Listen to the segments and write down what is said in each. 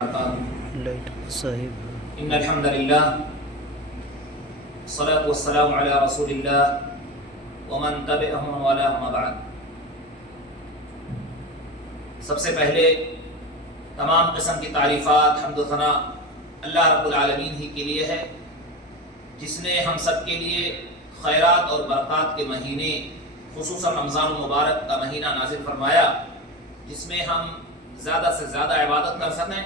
صحیح. إن الحمد لله والصلاة والسلام على رسول الله ومن تبعهم ولا ما بعد. سب سے پہلے تمام قسم کی تعریفات حمد و ثنا اللہ رب العالمین ہی کے لیے ہے، جس نے ہم سب کے لیے خیرات اور برکات کے مہینے خصوصاً رمضان المبارک کا مہینہ نازل فرمایا، جس میں ہم زیادہ سے زیادہ عبادت کر سکیں،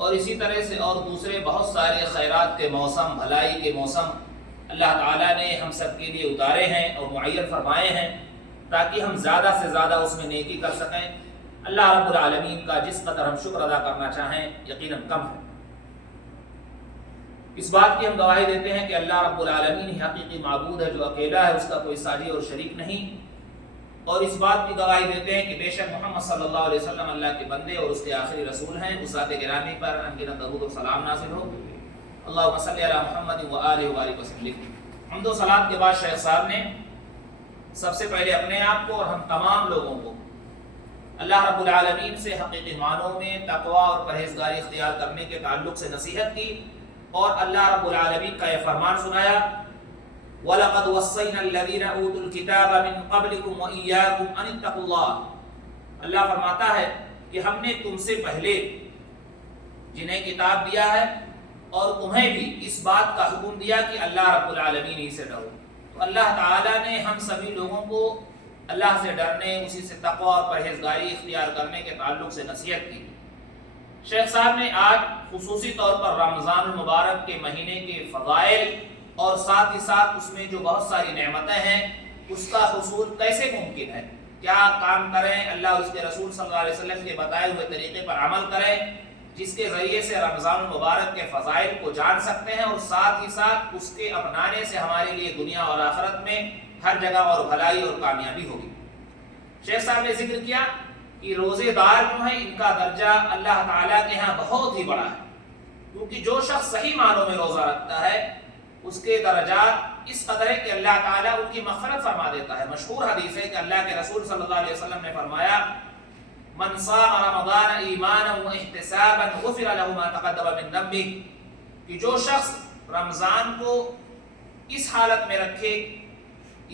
اور اسی طرح سے اور دوسرے بہت سارے خیرات کے موسم، بھلائی کے موسم اللہ تعالیٰ نے ہم سب کے لیے اتارے ہیں اور معین فرمائے ہیں تاکہ ہم زیادہ سے زیادہ اس میں نیکی کر سکیں. اللہ رب العالمین کا جس قدر ہم شکر ادا کرنا چاہیں یقیناً کم ہے. اس بات کی ہم گواہی دیتے ہیں کہ اللہ رب العالمین ہی حقیقی معبود ہے، جو اکیلا ہے، اس کا کوئی ساجی اور شریک نہیں، اور اس بات کی گواہی دیتے ہیں کہ بے شک محمد صلی اللہ علیہ وسلم اللہ کے بندے اور اس کے آخری رسول ہیں. اس ذات گرامی پر انگنت درود و سلام نازل ہو. اللہم صلی علی محمد و آلہ وبارک وسلم. حمد و صلات کے بعد شیخ صاحب نے سب سے پہلے اپنے آپ کو اور ہم تمام لوگوں کو اللہ رب العالمین سے حقیقی معنوں میں تقوی اور پرہیزگاری اختیار کرنے کے تعلق سے نصیحت کی، اور اللہ رب العالمین کا یہ فرمان سنایا، وَلَقَدْ وَصَّيْنَا الَّذِينَ أُوتُوا الْكِتَابَ مِنْ قَبْلِكُمْ وَإِيَّاكُمْ أَنِ اتَّقُوا اللَّهَ. اللہ فرماتا ہے کہ ہم نے تم سے پہلے جنہیں کتاب دیا ہے اور تمہیں بھی اس بات کا حکم دیا کہ اللہ رب العالمین ہی سے ڈرو. تو اللہ تعالیٰ نے ہم سبھی لوگوں کو اللہ سے ڈرنے، اسی سے تقوی اور پرہیزگاری اختیار کرنے کے تعلق سے نصیحت کی. شیخ صاحب نے آج خصوصی طور پر رمضان المبارک کے مہینے کے فضائل اور ساتھ ہی ساتھ اس میں جو بہت ساری نعمتیں ہیں اس کا حصول کیسے ممکن ہے، کیا کام کریں، اللہ اور اس کے رسول صلی اللہ علیہ وسلم کے بتائے ہوئے طریقے پر عمل کریں جس کے ذریعے سے رمضان المبارک کے فضائل کو جان سکتے ہیں، اور ساتھ ہی ساتھ اس کے اپنانے سے ہمارے لیے دنیا اور آخرت میں ہر جگہ اور بھلائی اور کامیابی ہوگی. شیخ صاحب نے ذکر کیا کہ روزے دار جو ہیں ان کا درجہ اللہ تعالیٰ کے ہاں بہت ہی بڑا ہے، کیونکہ جو شخص صحیح معنوں میں روزہ رکھتا ہے اس کے درجات اس قدر ہے کہ اللہ تعالیٰ ان کی مغفرت فرما دیتا ہے. مشہور حدیث ہے کہ اللہ کے رسول صلی اللہ علیہ وسلم نے فرمایا، من صام رمضان ایمانا واحتسابا غفر له ما تقدم من ذنبه، کہ جو شخص رمضان کو اس حالت میں رکھے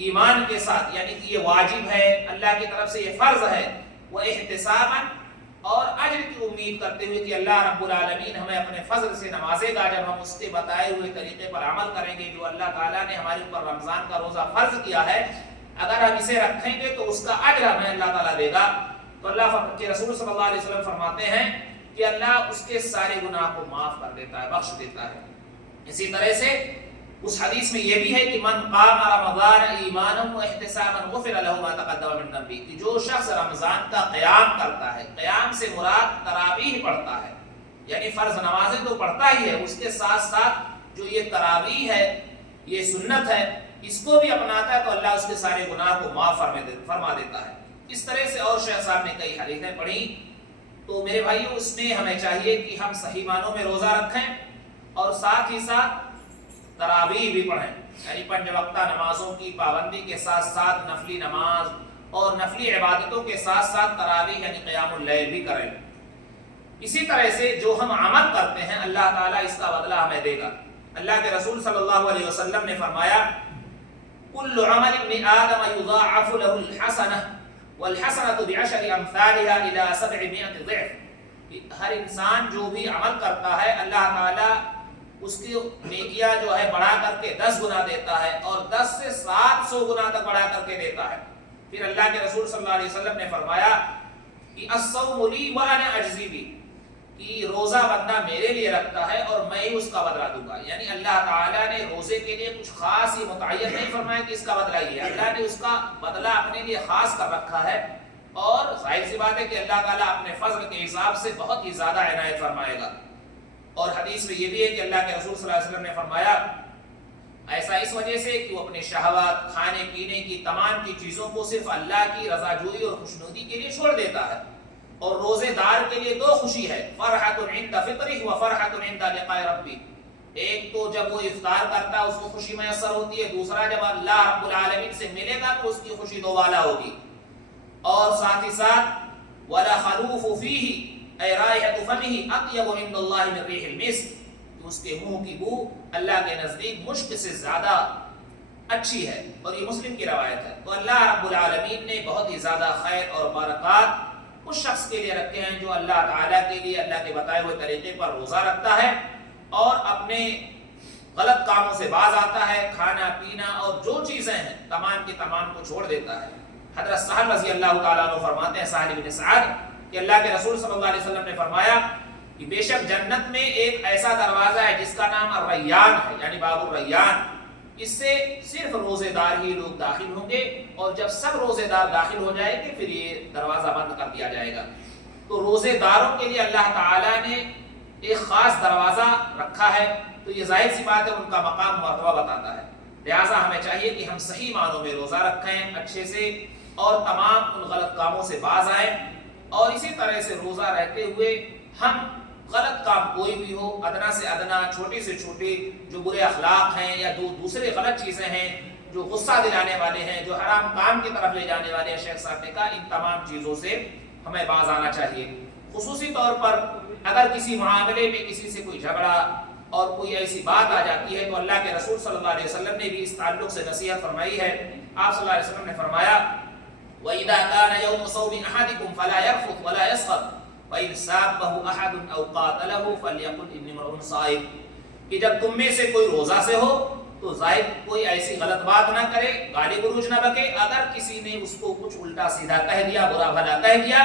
ایمان کے ساتھ، یعنی کہ یہ واجب ہے، اللہ کی طرف سے یہ فرض ہے، وہ احتسابا اور اجر کی امید کرتے ہوئے کہ اللہ رب العالمین ہمیں اپنے فضل سے نوازے گا جب ہم اس کے بتائے ہوئے طریقے پر عمل کریں گے. جو اللہ تعالیٰ نے ہمارے اوپر رمضان کا روزہ فرض کیا ہے، اگر ہم اسے رکھیں گے تو اس کا اجر ہمیں اللہ تعالیٰ دے گا. تو اللہ کے رسول صلی اللہ علیہ وسلم فرماتے ہیں کہ اللہ اس کے سارے گناہ کو معاف کر دیتا ہے، بخش دیتا ہے. اسی طرح سے اس حدیث میں یہ بھی ہے کہ من قام رمضان ایمانا واحتسابا غفر له ما تقدم من ذنبه، کہ جو شخص رمضان کا قیام کرتا ہے، قیام سے مراد تراویح پڑھتا ہے، یعنی فرض نمازیں تو پڑھتا ہی ہے، اس کے ساتھ ساتھ جو یہ تراویح ہے، یہ سنت ہے، اس کو بھی اپناتا ہے تو اللہ اس کے سارے گناہ کو معاف فرما دیتا ہے. اس طرح سے اور شیخ صاحب نے کئی حدیثیں پڑھی. تو میرے بھائیو، اس میں ہمیں چاہیے کہ ہم صحیح معنوں میں روزہ رکھیں اور ساتھ ہی ساتھ تراویح بھی پڑھیں، یعنی 5 وقتہ نمازوں کی پابندی کے ساتھ ساتھ نفلی نماز اور نفلی عبادتوں کے ساتھ ساتھ تراویح یعنی قیام اللیل بھی کریں. اسی طرح سے جو ہم عمل کرتے ہیں اللہ تعالیٰ اس کا بدلہ ہمیں دے گا. اللہ کے رسول صلی اللہ علیہ وسلم نے فرمایا، کل عمل ابن آدم یضاعف له الحسنہ والحسنۃ بعشر امثالها الى 700 ضعف. ہر انسان جو بھی عمل کرتا ہے اللہ تعالیٰ اس کی نیکیاں جو ہے بڑھا کر کے 10 گنا دیتا ہے، اور 10 سے 700 گنا تک بڑھا کر کے دیتا ہے. پھر اللہ کے رسول صلی اللہ علیہ وسلم نے فرمایا کہ الصوم لی وانا اجزی بہ، کہ روزہ بندہ میرے لیے رکھتا ہے اور میں ہی اس کا بدلہ دوں گا. یعنی اللہ تعالیٰ نے روزے کے لیے کچھ خاص ہی متعین نہیں فرمایا کہ اس کا بدلہ یہ ہے، اللہ نے اس کا بدلہ اپنے لیے خاص کر رکھا ہے. اور ظاہر سی بات ہے کہ اللہ تعالیٰ اپنے فضل کے حساب سے بہت ہی زیادہ عنایت فرمائے گا. اور حدیث میں یہ بھی ہے کہ اللہ کے رسول صلی اللہ علیہ وسلم نے فرمایا، ایسا اس وجہ سے کہ وہ اپنے شہوات، کھانے پینے کی تمام کی چیزوں کو صرف اللہ کی رضا جوئی اور خوشنودی کے لیے چھوڑ دیتا ہے. اور روزے دار کے لیے 2 خوشی ہے، فرحۃ عند فطرہ و فرحۃ عند لقاء ربہ. ایک تو جب وہ افطار کرتا ہے اس کو خوشی میسر ہوتی ہے، دوسرا جب اللہ رب العالمین سے ملے گا تو اس کی خوشی دوبالا ہوگی. اور ساتھ ہی ساتھ ولا خلوف فیہ، اے رائحۃ فمہ اطیب عند اللہ من ریح المسک، کہ اس کے منہ کی بو اللہ کے نزدیک مشک سے زیادہ اچھی ہے، اور یہ مسلم کی روایت ہے۔ تو اللہ رب العالمین نے بہت ہی زیادہ خیر اور برکات اس شخص کے لیے رکھے ہیں جو اللہ تعالیٰ کے لیے اللہ کے بتائے ہوئے طریقے پر روزہ رکھتا ہے اور اپنے غلط کاموں سے باز آتا ہے، کھانا پینا اور جو چیزیں ہیں تمام کے تمام کو چھوڑ دیتا ہے۔ حضرت سہل رضی اللہ تعالیٰ عنہ فرماتے ہیں، سہل بن سعد، کہ اللہ کے رسول صلی اللہ علیہ وسلم نے فرمایا کہ بے شک جنت میں ایک ایسا دروازہ ہے جس کا نام الریان ہے، یعنی باب الریان، اس سے صرف روزے دار ہی لوگ داخل ہوں گے، اور جب سب روزے دار داخل ہو جائیں گے پھر یہ دروازہ بند کر دیا جائے گا۔ تو روزے داروں کے لیے اللہ تعالیٰ نے ایک خاص دروازہ رکھا ہے، تو یہ ظاہر سی بات ہے ان کا مقام مرتبہ بتاتا ہے۔ لہٰذا ہمیں چاہیے کہ ہم صحیح معنوں میں روزہ رکھیں اچھے سے، اور تمام ان غلط کاموں سے باز آئیں، اور اسی طرح سے روزہ رہتے ہوئے ہم غلط کام کوئی بھی ہو، ادنا سے ادنا، چھوٹی سے چھوٹی جو برے اخلاق ہیں یا دوسرے غلط چیزیں ہیں جو غصہ دلانے والے ہیں، جو حرام کام کی طرف لے جانے والے ہیں، شیخ صاحب نے کہا ان تمام چیزوں سے ہمیں باز آنا چاہیے۔ خصوصی طور پر اگر کسی معاملے میں کسی سے کوئی جھگڑا اور کوئی ایسی بات آ جاتی ہے تو اللہ کے رسول صلی اللہ علیہ وسلم نے بھی اس تعلق سے نصیحت فرمائی ہے۔ آپ صلی اللہ علیہ وسلم نے فرمایا وَإِذَا كَانَ يَوْمُ صَوْمِ أَحَدِكُمْ فَلَا يَرْفُثْ وَلَا يَسْخَطْ وَإِنْ سَابَّهُ أَحَدٌ أَوْ قَاتَلَهُ فَلْيَقُلْ إِنِّي امْرُؤٌ صَائِمٌ، کہ جب تم میں سے کوئی روزہ سے ہو تو ظاہر کوئی ایسی غلط بات نہ کرے، گالی گلوچ نہ بکے، اگر کسی نے اس کو کچھ الٹا سیدھا کہہ دیا، برا بھلا کہہ دیا،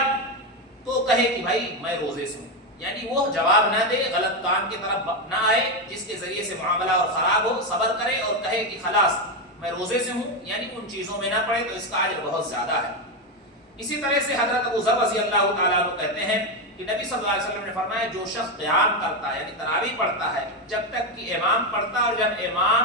تو کہے کہ بھائی میں روزے سے ہوں، یعنی وہ جواب نہ دے، غلط کام کی طرف نہ آئے جس کے ذریعے سے معاملہ اور خراب ہو، صبر کرے اور کہے کہ خلاص میں روزے سے ہوں، یعنی ان چیزوں میں نہ پڑے، تو اس کا اجر بہت زیادہ ہے۔ اسی طرح سے حضرت ابو ذر رضی اللہ تعالیٰ عنہ کہتے ہیں کہ نبی صلی اللہ علیہ وسلم نے فرمایا جو شخص قیام کرتا ہے یعنی تراویح پڑھتا ہے جب تک کہ امام پڑھتا ہے، اور جب امام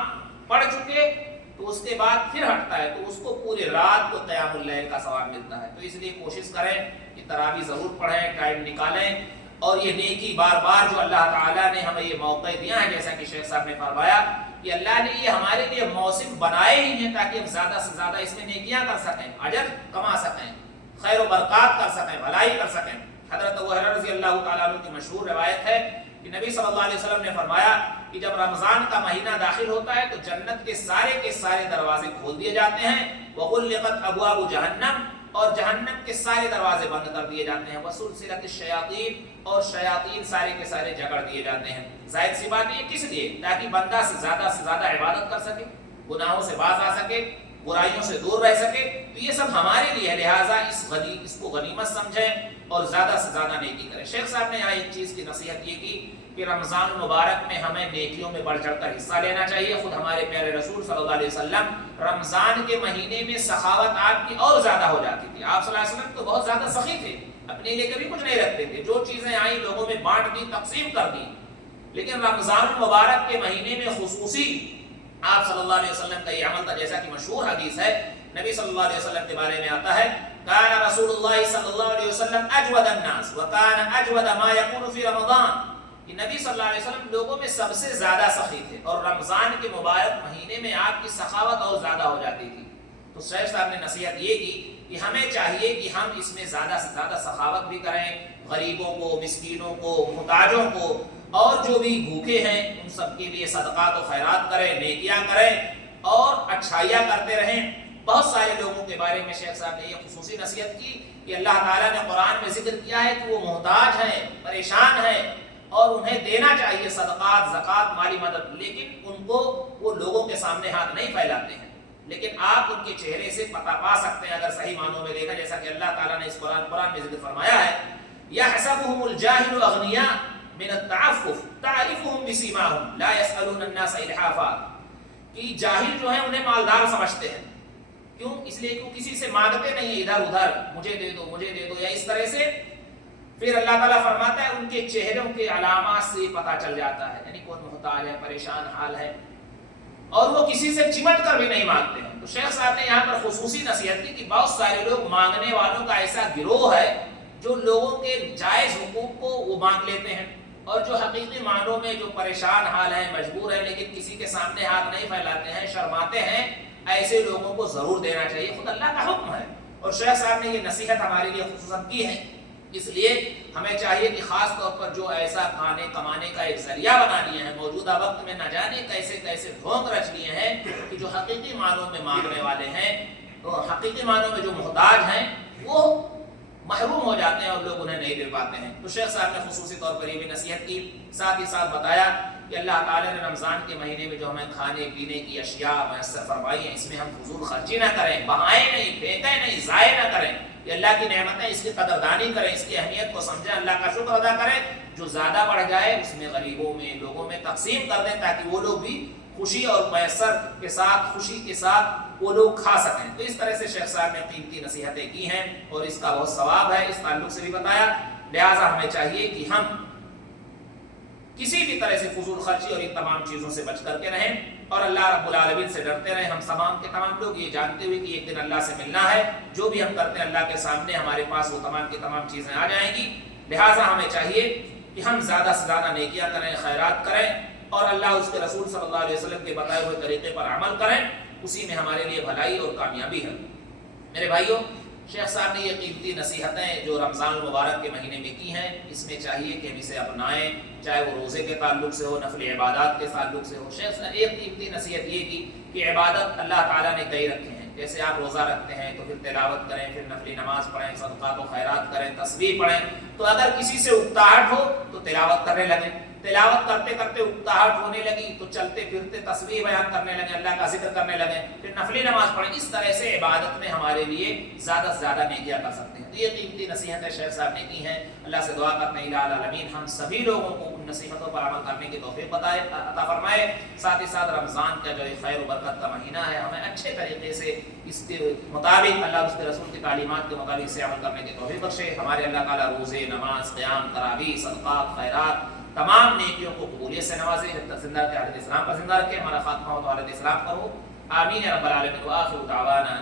پڑھ چکے تو اس کے بعد پھر ہٹتا ہے تو اس کو پورے رات کو قیام اللیل کا ثواب ملتا ہے۔ تو اس لیے کوشش کریں کہ تراویح ضرور پڑھیں، ٹائم نکالیں، اور یہ نیکی بار بار جو اللہ تعالیٰ نے ہمیں یہ موقع دیا ہے، جیسا کہ شیخ صاحب نے فرمایا کہ اللہ نے یہ ہمارے لیے موسم بنائے ہی ہیں تاکہ ہم زیادہ سے زیادہ اس میں نیکیاں کر سکیں، اجر کما سکیں، خیر و برکات کر سکیں، بھلائی کر سکیں۔ حضرت ابو ہریرہ رضی اللہ تعالیٰ عنہ کی مشہور روایت ہے کہ نبی صلی اللہ علیہ وسلم نے فرمایا کہ جب رمضان کا مہینہ داخل ہوتا ہے تو جنت کے سارے دروازے کھول دیے جاتے ہیں، وغلقت ابواب جہنم، اور جہنم کے سارے دروازے بند کر دیے جاتے ہیں، وسلسلت الشیاطین، اور شیاطین سارے کے سارے جکڑ دیے جاتے ہیں۔ ظاہر سی بات یہ کس لیے؟ تاکہ بندہ سے زیادہ عبادت کر سکے، گناہوں سے باز آ سکے، برائیوں سے دور رہ سکے۔ تو یہ سب ہمارے لیے ہے، لہٰذا اس کو غنیمت سمجھیں اور زیادہ سے زیادہ نیکی کریں۔ شیخ صاحب نے یہاں ایک چیز کی نصیحت یہ کی کہ رمضان المبارک میں ہمیں نیکیوں میں بڑھ چڑھ کر حصہ لینا چاہیے۔ خود ہمارے پیارے رسول صلی اللہ علیہ وسلم رمضان کے مہینے میں سخاوت آپ کی اور زیادہ ہو جاتی تھی۔ آپ صلی اللہ علیہ وسلم تو بہت زیادہ سخی تھے، اپنے لیے کبھی کچھ نہیں رکھتے تھے، جو چیزیں آئیں لوگوں میں بانٹ دی، تقسیم کر دی۔ لیکن رمضان المبارک کے مہینے میں خصوصی آپ صلی اللہ علیہ وسلم کا یہ عمل تھا، جیسا کہ مشہور حدیث ہے نبی صلی اللہ علیہ وسلم کے بارے میں آتا ہے کان رسول اللہ صلی اللہ علیہ وسلم اجود الناس وکان اجود ما یکون فی رمضان، کہ نبی صلی اللہ علیہ وسلم لوگوں میں سب سے زیادہ سخی تھے، اور رمضان کے مبارک مہینے میں آپ کی سخاوت اور زیادہ ہو جاتی تھی۔ تو شیخ صاحب نے نصیحت یہ کی کہ ہمیں چاہیے کہ ہم اس میں زیادہ سے زیادہ سخاوت بھی کریں، غریبوں کو، مسکینوں کو، محتاجوں کو، اور جو بھی بھوکے ہیں ان سب کے لیے صدقات و خیرات کریں، نیکیاں کریں اور اچھائیاں کرتے رہیں۔ بہت سارے لوگوں کے بارے میں شیخ صاحب نے یہ خصوصی نصیحت کی کہ اللہ تعالیٰ نے قرآن میں ذکر کیا ہے کہ وہ محتاج ہیں، پریشان ہیں، اور انہیں دینا چاہیے صدقات، زکوٰۃ، مالی مدد، لیکن ان کو وہ لوگوں کے سامنے ہاتھ نہیں پھیلاتے ہیں، لیکن آپ ان کے چہرے سے پتہ پا سکتے ہیں اگر صحیح معنوں میں دیکھا، جیسا کہ اللہ تعالیٰ نے اس قرآن میں ذکر فرمایا ہے یحسبهم الجاہل اغنیاء من التعفف تعرفهم بسیماهم لا يسألون الناس الحافا، کہ جاہل جو ہیں انہیں مالدار سمجھتے ہیں، کیوں؟ اس لیے کہ کسی سے مانگتے نہیں، ادھر ادھر مجھے دے دو یا اس طرح سے۔ پھر اللہ تعالیٰ فرماتا ہے ان کے چہروں کے علامات سے پتہ چل جاتا ہے، یعنی کون محتاج ہے، پریشان حال ہے، اور وہ کسی سے چمٹ کر بھی نہیں مانگتے ہیں۔ تو شیخ صاحب نے یہاں پر خصوصی نصیحت کی کہ بہت سارے لوگ مانگنے والوں کا ایسا گروہ ہے جو لوگوں کے جائز حقوق کو وہ مانگ لیتے ہیں، اور جو حقیقی معنوں میں جو پریشان حال ہیں، مجبور ہیں، لیکن کسی کے سامنے ہاتھ نہیں پھیلاتے ہیں، شرماتے ہیں، ایسے لوگوں کو ضرور دینا چاہیے، خود اللہ کا حکم ہے۔ اور شیخ صاحب نے یہ نصیحت ہمارے لیے خصوصاً کی ہے اس لیے ہمیں چاہیے کہ خاص طور پر جو ایسا کھانے کمانے کا ایک ذریعہ بنا لیے ہیں موجودہ وقت میں، نہ جانے کیسے کیسے ڈھونگ رچ لیے ہیں کہ جو حقیقی معنوں میں مانگنے والے ہیں، تو حقیقی معنوں میں جو محتاج ہیں وہ محروم ہو جاتے ہیں اور لوگ انہیں نہیں دے پاتے ہیں۔ تو شیخ صاحب نے خصوصی طور پر یہ بھی نصیحت کی، ساتھ ہی ساتھ بتایا کہ اللہ تعالیٰ نے رمضان کے مہینے میں جو ہمیں کھانے پینے کی اشیاء میسر فرمائی ہیں، اس میں ہم فضول خرچی نہ کریں، بہائیں نہیں، پھینکیں نہیں، ضائع نہ کریں۔ یہ اللہ کی نعمتیں، اس کی قدردانی کریں، اس کی اہمیت کو سمجھیں، اللہ کا شکر ادا کریں۔ جو زیادہ بڑھ جائے اس میں غریبوں میں، لوگوں میں تقسیم کر دیں تاکہ وہ لوگ بھی خوشی اور میسر کے ساتھ، خوشی کے ساتھ وہ لوگ کھا سکیں۔ تو اس طرح سے شیخ صاحب نے قیمتی نصیحتیں کی ہیں اور اس کا بہت ثواب ہے، اس تعلق سے بھی بتایا۔ لہٰذا ہمیں چاہیے کہ ہم کسی بھی طرح سے فضول خرچی اور ان تمام چیزوں سے بچ کر کے رہیں اور اللہ رب العالمین سے ڈرتے رہیں۔ ہم تمام کے تمام لوگ یہ جانتے ہوئے کہ ایک دن اللہ سے ملنا ہے، جو بھی ہم کرتے ہیں اللہ کے سامنے ہمارے پاس وہ تمام کی تمام چیزیں آ جائیں گی۔ لہٰذا ہمیں چاہیے کہ ہم زیادہ سے زیادہ نیکیاں کریں، خیرات کریں اور اللہ اس کے رسول صلی اللہ علیہ وسلم کے بتائے ہوئے طریقے پر عمل کریں، اسی میں ہمارے لیے بھلائی اور کامیابی ہے۔ میرے بھائیوں، شیخ صاحب نے یہ قیمتی نصیحتیں جو رمضان المبارک کے مہینے میں کی ہیں، اس میں چاہیے کہ ہم اسے اپنائیں، چاہے وہ روزے کے تعلق سے ہو، نفل عبادات کے تعلق سے ہو۔ شیخ صاحب نے ایک قیمتی نصیحت یہ کی کہ عبادت اللہ تعالیٰ نے کئی رکھے ہیں، جیسے آپ روزہ رکھتے ہیں تو پھر تلاوت کریں، پھر نفلی نماز پڑھیں، صدقات و خیرات کریں، تسبیح پڑھیں۔ تو اگر کسی سے اکتاہٹ ہو تو تلاوت کرنے لگیں، تلاوت کرتے کرتے اکتاہٹ ہونے لگی تو چلتے پھرتے تسبیح بیان کرنے لگے، اللہ کا ذکر کرنے لگے، پھر نفلی نماز پڑھیں۔ اس طرح سے عبادت میں ہمارے لیے زیادہ سے زیادہ نیکیاں کر سکتے ہیں۔ تو یہ قیمتی نصیحتیں شیخ صاحب نے کی ہیں۔ اللہ سے دعا کرتے ہیں الہ العالمین ہم سبھی لوگوں کو ان نصیحتوں پر عمل کرنے کی توفیق عطا فرمائے۔ ساتھ ہی ساتھ رمضان کا جو خیر و برکت کا مہینہ ہے، ہمیں اچھے طریقے سے اس کے مطابق اللہ اس کے رسول کی تعلیمات کے مطابق سے عمل کرنے کی توفیق بخشے۔ ہمارے اللہ تعالیٰ روزے، نماز، قیام، تراویح، صدقات، خیرات، تمام نیکیوں کو قبولیت سے نوازے، جب تک زندہ رکھے حالت اسلام پر زندہ رکھے، ہمارا خاتمہ ہو تو حالت اسلام پر ہو۔ آمین یا رب العالمین۔ وآخر دعوانا